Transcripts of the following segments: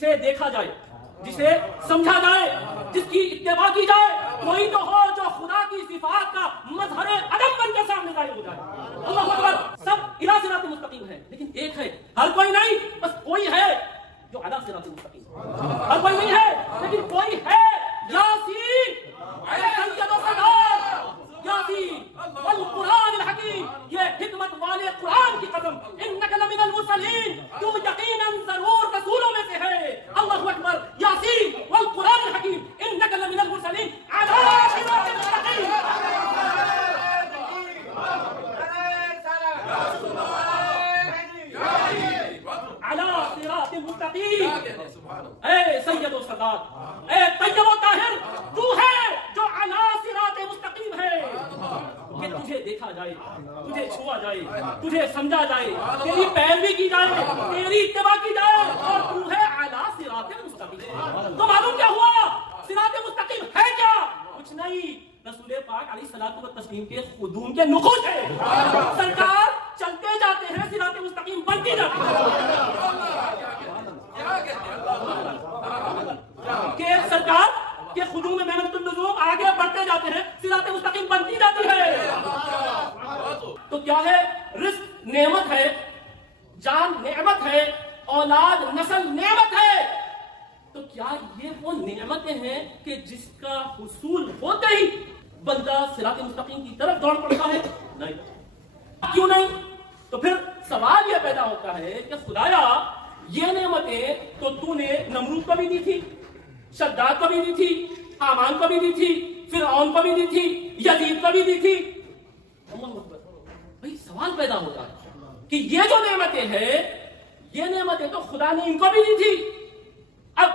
जिसे देखा जाए, जिसे समझा जाए, जिसकी इत्तेबा की जाए, कोई तो हो जो खुदा की सिफात का मजहर अदम बनकर सामने जाहिर हो जाए। अल्लाह अकबर। सब इला सिरात मुस्तकीम है, लेकिन एक है, हर कोई नहीं, बस कोई है जो अला सिरात मुस्तकीम। हर कोई नहीं है, लेकिन कोई है। यासीन, यासीन वल कुरान अल हकीम, ये हिकमत वाले कुरान की कसम, इन्नका लमिनल मुरसलीन, तुम यकीनन जरूर रसूलों में से है। अल्लाहु अकबर। यासीन वल कुरान अल हकीम, इन्नका लमिनल मुरसलीन अला सिरातिल मुस्तकीम। अला सिरातिल मुस्तकीम। ए सैयद व सदात, ए तैयब व ताहिर, तू है जो अला सिरातिल मुस्तकीम है। कि तुझे देखा जाए, तुझे छुआ जाए, तुझे समझा जाए, तेरी पैरवी की जाए, तेरी इत्तिबा की जाए, और तू है अला सिरातिल मुस्तकीम। तो मालूम क्या हुआ? सिरातिल मुस्तकीम है क्या? कुछ नहीं, रसूल पाक अलैहिस्सलातु व तस्लीम के खुदूम के नुकुश है। सरकार चलते जाते हैं, सिरातिल मुस्तकीम बनती जाती है। कि सरकार के खुदूम में मेहनतुन नुज़ूम आगे बढ़ते जाते हैं, सिरातिल मुस्तकीम बनती जाती है। तो क्या है? रिस्क नेमत है, जान नेमत है, औलाद नस्ल नेमत है। तो क्या ये वो नेमतें हैं कि जिसका हुसूल होते ही बंदा सिरातिल मुस्तकीम की तरफ दौड़ पड़ता है? नहीं। क्यों नहीं? तो फिर सवाल यह पैदा होता है कि खुदाया, ये नेमतें तो तूने नमरूद को भी दी थी, शद्दाद को भी दी थी, हामान को भी दी थी, फिरऔन को भी दी थी, यजीद को भी दी थी। भाई सवाल पैदा होता है कि ये जो नेमतें हैं, ये नेमतें तो खुदा ने इनको भी दी थी। अब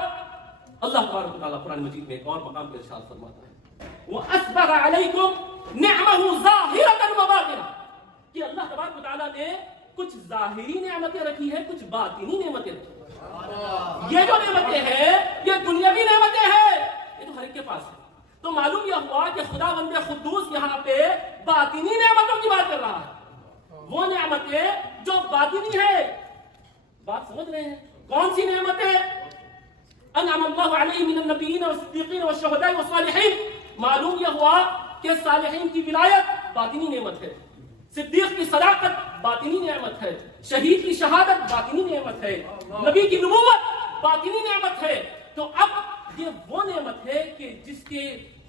अल्लाह तबारक व तआला कुरान मजीद में एक और मकाम पे इरशाद फरमाता है, व अस्बग अलैकुम निअमहु ज़ाहिरतन व बातिना, कि अल्लाह तबारक व तआला ने कुछ ज़ाहिरी नेमतें रखी है, कुछ बातिनी नेमतें रखी है। ये जो नेमतें हैं, ये दुनियावी नेमतें हैं, ये तो हर एक के पास है। तो मालूम यह हुआ कि खुदावंद खुद्दूस यहाँ पे बातिनी नेमतों की बात कर रहा है, वो नेमतें जो बातिनी है। बात समझ रहे हैं? कौन सी नेमतें? अनअमल्लाहु अलैहिम मिनन नबिय्यीन वस्सिद्दीक़ीन वश्शुहदाኢ वस्सालिहीन। मालूम यह हुआ कि सालिहीन की विलायत बातिनी नेमत है, सिद्दीक की सदाकत बातिनी नेमत है, शहीद की शहादत बातिनी नेमत है, नबी की नबूवत बातिनी नेमत है। तो अब ये वो नेमत है कि जिसके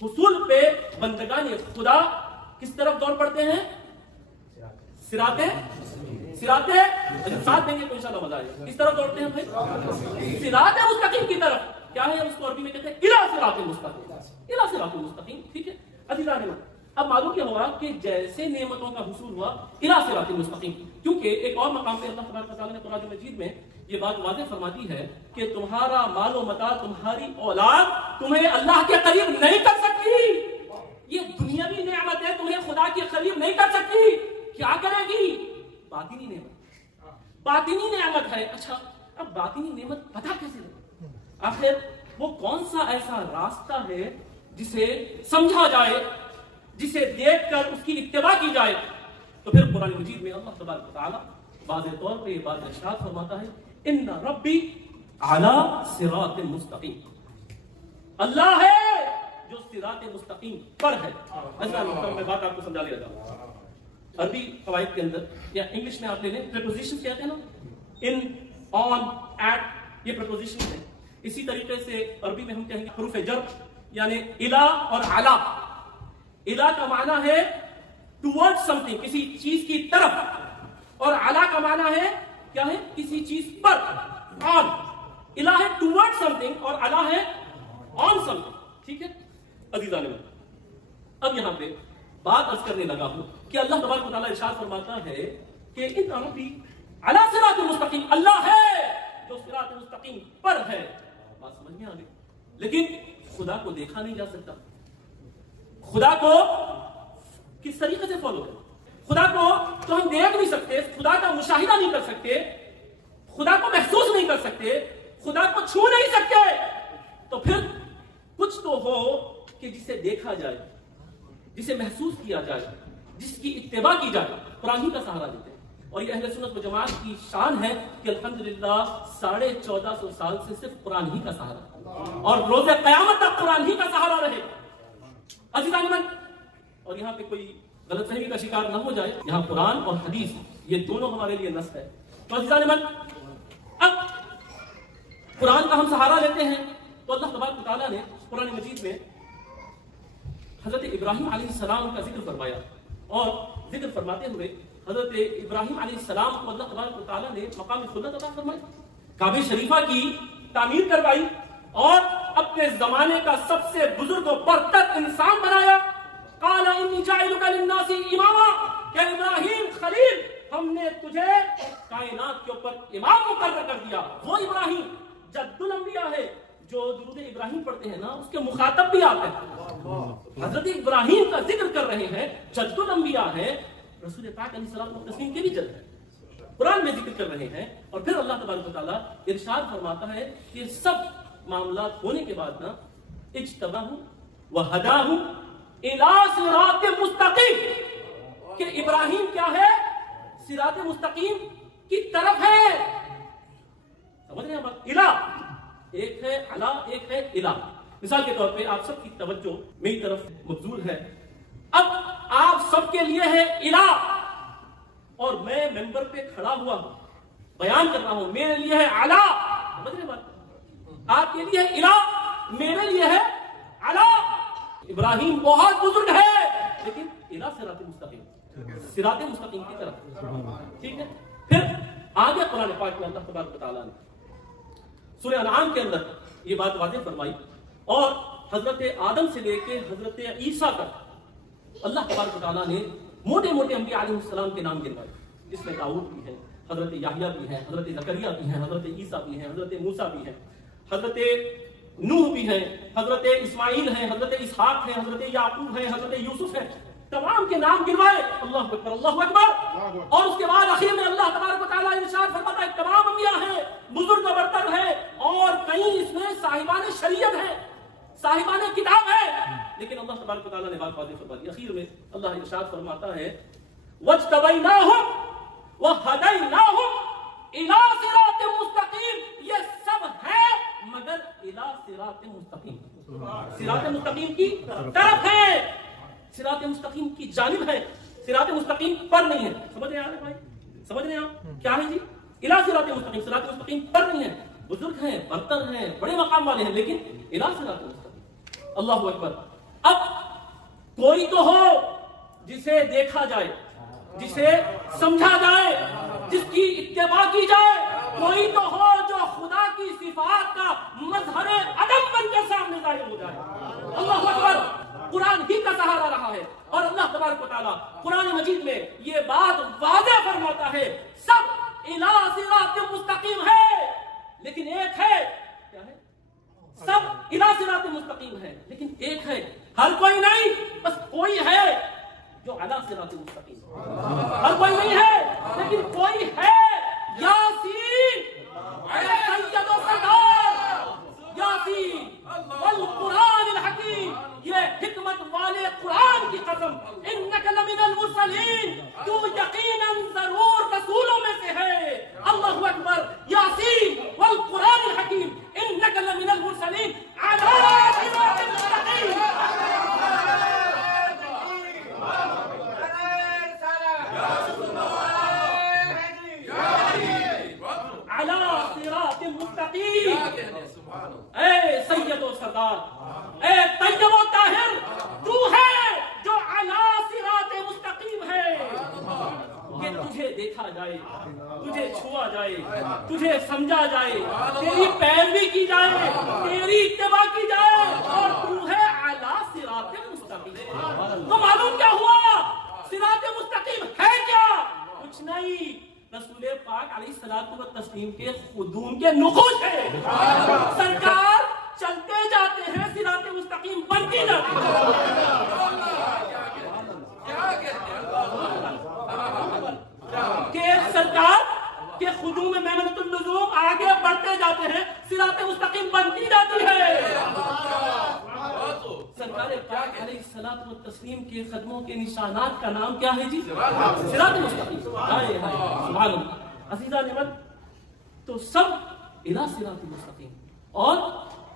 हुसूल पे बंदगान खुदा किस तरफ दौड़ पड़ते हैं? सिराते सिराते साथ देंगे तो इंशाल्लाह मजा आएगा। किस तरफ दौड़ते हैं भाई? सिराते मुस्तकीम की तरफ। क्या है उसको अरबी में कहते हैं? इला सिरातिल मुस्तकीम। इला सिरातिल मुस्तकीम, ठीक है अज़ीज़ान नेमत। अब मालूम क्या हुआ कि जैसे नेमतों का हुसूल हुआ इला सिरातिल मुस्तकीम, क्योंकि एक और मकाम पे अल्लाह तबारक व तआला ने कुरान मजीद में ये बात वाज़ेह फरमाती है कि तुम्हारा मालो मता, तुम्हारी औलाद तुम्हें अल्लाह के करीब नहीं कर सकती। ये दुनियावी नेमत है, तुम्हें खुदा के करीब नहीं कर सकती। क्या करेगी? बातिनी नेमत, बातिनी नेमत है। अच्छा, अब बातिनी नेमत पता कैसे लगे? आखिर वो कौन सा ऐसा रास्ता है जिसे समझा जाए, जिसे देखकर उसकी इत्तिबा की जाए? तो फिर कुरान मजीद में अल्लाह तबारक व तआला वाज़ेह तौर पे ये बात इरशाद फरमाता है, इन्ना रब्बी अला सिरातिल मुस्तकीम। अल्लाह है जो सिरातिल मुस्तकीम पर है। ऐसा मैं बात आपको समझा ले रहा हूं। अरबी कवायद के अंदर या इंग्लिश में आप ले लें, प्रीपोजिशन कहते हैं ना, इन, ऑन, एट, ये प्रीपोजिशन है। इसी तरीके से अरबी में हम कहेंगे हरूफ जर, यानी इला और अला। इला का माना है टुवर्ड्स समथिंग, किसी चीज की तरफ, और अला का माना है क्या है? किसी चीज पर, ऑन। इला है टुवर्ड्स समथिंग और अला है ऑन समथिंग, ठीक है अज़ीज़ान नेमत। अब यहां पे बात अर्ज करने लगा हूं कि अल्लाह तबारक व तआला इरशाद फरमाता है कि इन्ना रब्बी अला सिरातिल मुस्तकीम। अल्लाह है जो सिरातिल मुस्तकीम पर है। बात समझ में आ गई? लेकिन खुदा को देखा नहीं जा सकता। खुदा को किस तरीके से फॉलो करें? खुदा को तो हम देख नहीं सकते, खुदा का मुशाहिदा नहीं कर सकते, खुदा को महसूस नहीं कर सकते, खुदा को छू नहीं सकते। तो फिर कुछ तो हो कि जिसे देखा जाए, जिसे महसूस किया जाए, जिसकी इत्तिबा की जाए। कुरान ही का सहारा देते हैं اور یہ اہل سنت و جماعت کی شان ہے کہ الحمدللہ 1450 سال سے صرف قرآن ہی کا سہارا اور روز قیامت تک قرآن ہی کا سہارا رہے گا۔ عزیزان من، اور یہاں پہ کوئی غلط فہمی کا شکار نہ ہو جائے، یہاں قرآن اور حدیث یہ دونوں ہمارے لیے نص ہے۔ تو عزیزان من، اب قرآن کا ہم سہارا لیتے ہیں تو اللہ تبارک و تعالیٰ نے قرآن مجید میں حضرت ابراہیم علیہ السلام کا ذکر فرمایا، اور ذکر فرماتے ہوئے حضرت ابراہیم علیہ السلام کو اللہ تبارک و تعالیٰ نے مقام خلت عطا فرمائی، کعبہ شریفہ کی تعمیر کروائی، اور اپنے زمانے کا سب سے بزرگ و برتر انسان بنایا۔ قال انی جاعلک للناس اماما، کہ ابراہیم خلیل ہم نے تجھے کائنات کے اوپر امام مقرر کر دیا۔ وہ ابراہیم جد الانبیاء ہے، جو درود ابراہیم پڑھتے ہیں نا اس کے مخاطب بھی آپ ہیں، حضرت ابراہیم کا ذکر کر رہے ہیں، جد الانبیاء ہے، رسول پاک علیہ السلام و تسلیم کے بھی جد ہے، قرآن میں ذکر کر رہے ہیں۔ اور پھر اللہ تبارک و تعالیٰ ارشاد فرماتا ہے کہ سب معاملات ہونے کے بعد نا اجتباہ وہداہ الی صراط مستقیم، کہ ابراہیم کیا ہے؟ صراط مستقیم کی طرف ہے۔ سمجھ رہے ہیں بات؟ الہ ایک ہے، علا ایک ہے، الہ۔ مثال کے طور پہ آپ سب کی توجہ میری طرف مبذول ہے، اب آپ سب کے لیے ہے الہ، اور میں ممبر پہ کھڑا ہوا ہوں، بیان کر رہا ہوں، میرے لیے ہے علا۔ سمجھ رہے ہیں بات؟ آپ کے لیے ہے الہ، میرے لیے ہے علا۔ ابراہیم بہت بزرگ ہے، لیکن الہ صراط مستقیم، صراط مستقیم کی طرف، ٹھیک ہے۔ پھر آگے قرآن پاک میں اللہ تبارک و تعالیٰ نے سورہ انعام کے اندر یہ بات واضح فرمائی، اور حضرت آدم سے لے کے حضرت عیسیٰ تک اللہ تبارک و تعالیٰ نے موٹے موٹے انبیاء علیہ السلام کے نام گنوائے، جس میں داؤد بھی ہے، حضرت یحییٰ بھی ہیں، حضرت زکریا بھی ہیں، حضرت عیسیٰ بھی ہیں، حضرت موسیٰ بھی ہیں، حضرت نوح بھی ہیں، حضرت اسماعیل ہیں، حضرت اسحاق ہیں، حضرت یعقوب ہیں، حضرت یوسف ہیں، تمام کے نام گنوائے۔ اللہ اکبر، اللہ اکبر۔ اور اس کے بعد اخیر میں اللہ تبارک و تعالیٰ ارشاد فرماتا ہے تمام انبیاء ہیں، بزرگ و برتر ہے، اور کئی اس میں صاحبان شریعت ہیں، صاحبان کتاب ہے، لیکن اللہ تبارک و تعالیٰ نے بات واضح فرما دی۔ اخیر میں اللہ ارشاد فرماتا ہے وَاجْتَبَيْنَاهُمْ وَهَدَيْنَاهُمْ إِلَىٰ صِرَاطٍ مُسْتَقِيمٍ، یہ سب ہے مگر إِلَىٰ صِرَاطٍ مُسْتَقِيمٍ، صراط مستقیم کی طرف ہے، صراط مستقیم کی جانب ہے، صراط مستقیم پر نہیں ہے۔ سمجھ رہے ہیں بھائی؟ سمجھ رہے ہیں آپ کیا ہے جی؟ الہ صراط مستقیم، صراط مستقیم پر نہیں ہے، بزرگ ہیں، برتر ہیں، بڑے مقام والے ہیں، لیکن الہ صراط مستقیم۔ اللہ اکبر۔ اب کوئی تو ہو جسے دیکھا جائے، جسے سمجھا جائے، جس کی اتباع کی جائے، کوئی تو ہو جو خدا کی صفات کا مظہر عدم بن کے سامنے ظاہر ہو جائے۔ اللہ اکبر۔ قرآن ہی کا سہارا رہا ہے، اور اللہ تبارک و تعالیٰ قرآن مجید میں یہ بات واضح فرماتا ہے سب الہ صراط مستقیم ہے، لیکن ایک ہے، کیا ہے؟ سب الہ صراط مستقیم ہے، لیکن ایک ہے، ہر کوئی نہیں، بس کوئی ہے جو علی صراط مستقیم، ہر کوئی نہیں ہے لیکن کوئی ہے۔ یاسین سید و سردار، یاسین والقرآن الحکیم، یہ حکمت والے قرآن کی قسم، انک لمن المرسلین، تو یقیناً ضرور رسولوں میں سے ہے۔ اللہ اکبر۔ یاسین والقرآن الحکیم انک لمن المرسلین علی صراط مستقیم۔ اے سید و سردار، اے طیب و طاہر، تو ہے جو علی صراط مستقیم ہے، کہ تجھے دیکھا جائے، تجھے چھوا جائے، تجھے سمجھا جائے، تیری پیروی کی جائے، تیری اتباع کی جائے، اور تو ہے علی صراط مستقیم۔ تو معلوم کیا ہوا؟ صراط مستقیم ہے کیا؟ کچھ نہیں، رسول پاک علیہ الصلوۃ والتسلیم کے خدوم کے نقوش ہے۔ سرکار چلتے جاتے ہیں، صراط مستقیم بنتی جاتی ہے۔ کہ سرکار کے خدوم محمد اللزوم آگے بڑھتے جاتے ہیں، صراط مستقیم بنتی جاتی ہے۔ سرکار پاک علیہ السلام सलात व तस्लीम के कदमों के निशानात का नाम क्या है जी? सिरात मुस्तकीम। हाय हाय सुभान अल्लाह। अज़ीज़ा नेमत, तो सब इला सिरात मुस्तकीम, और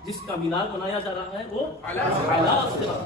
जिसका मीनार बनाया जा रहा है वो अला सिरात।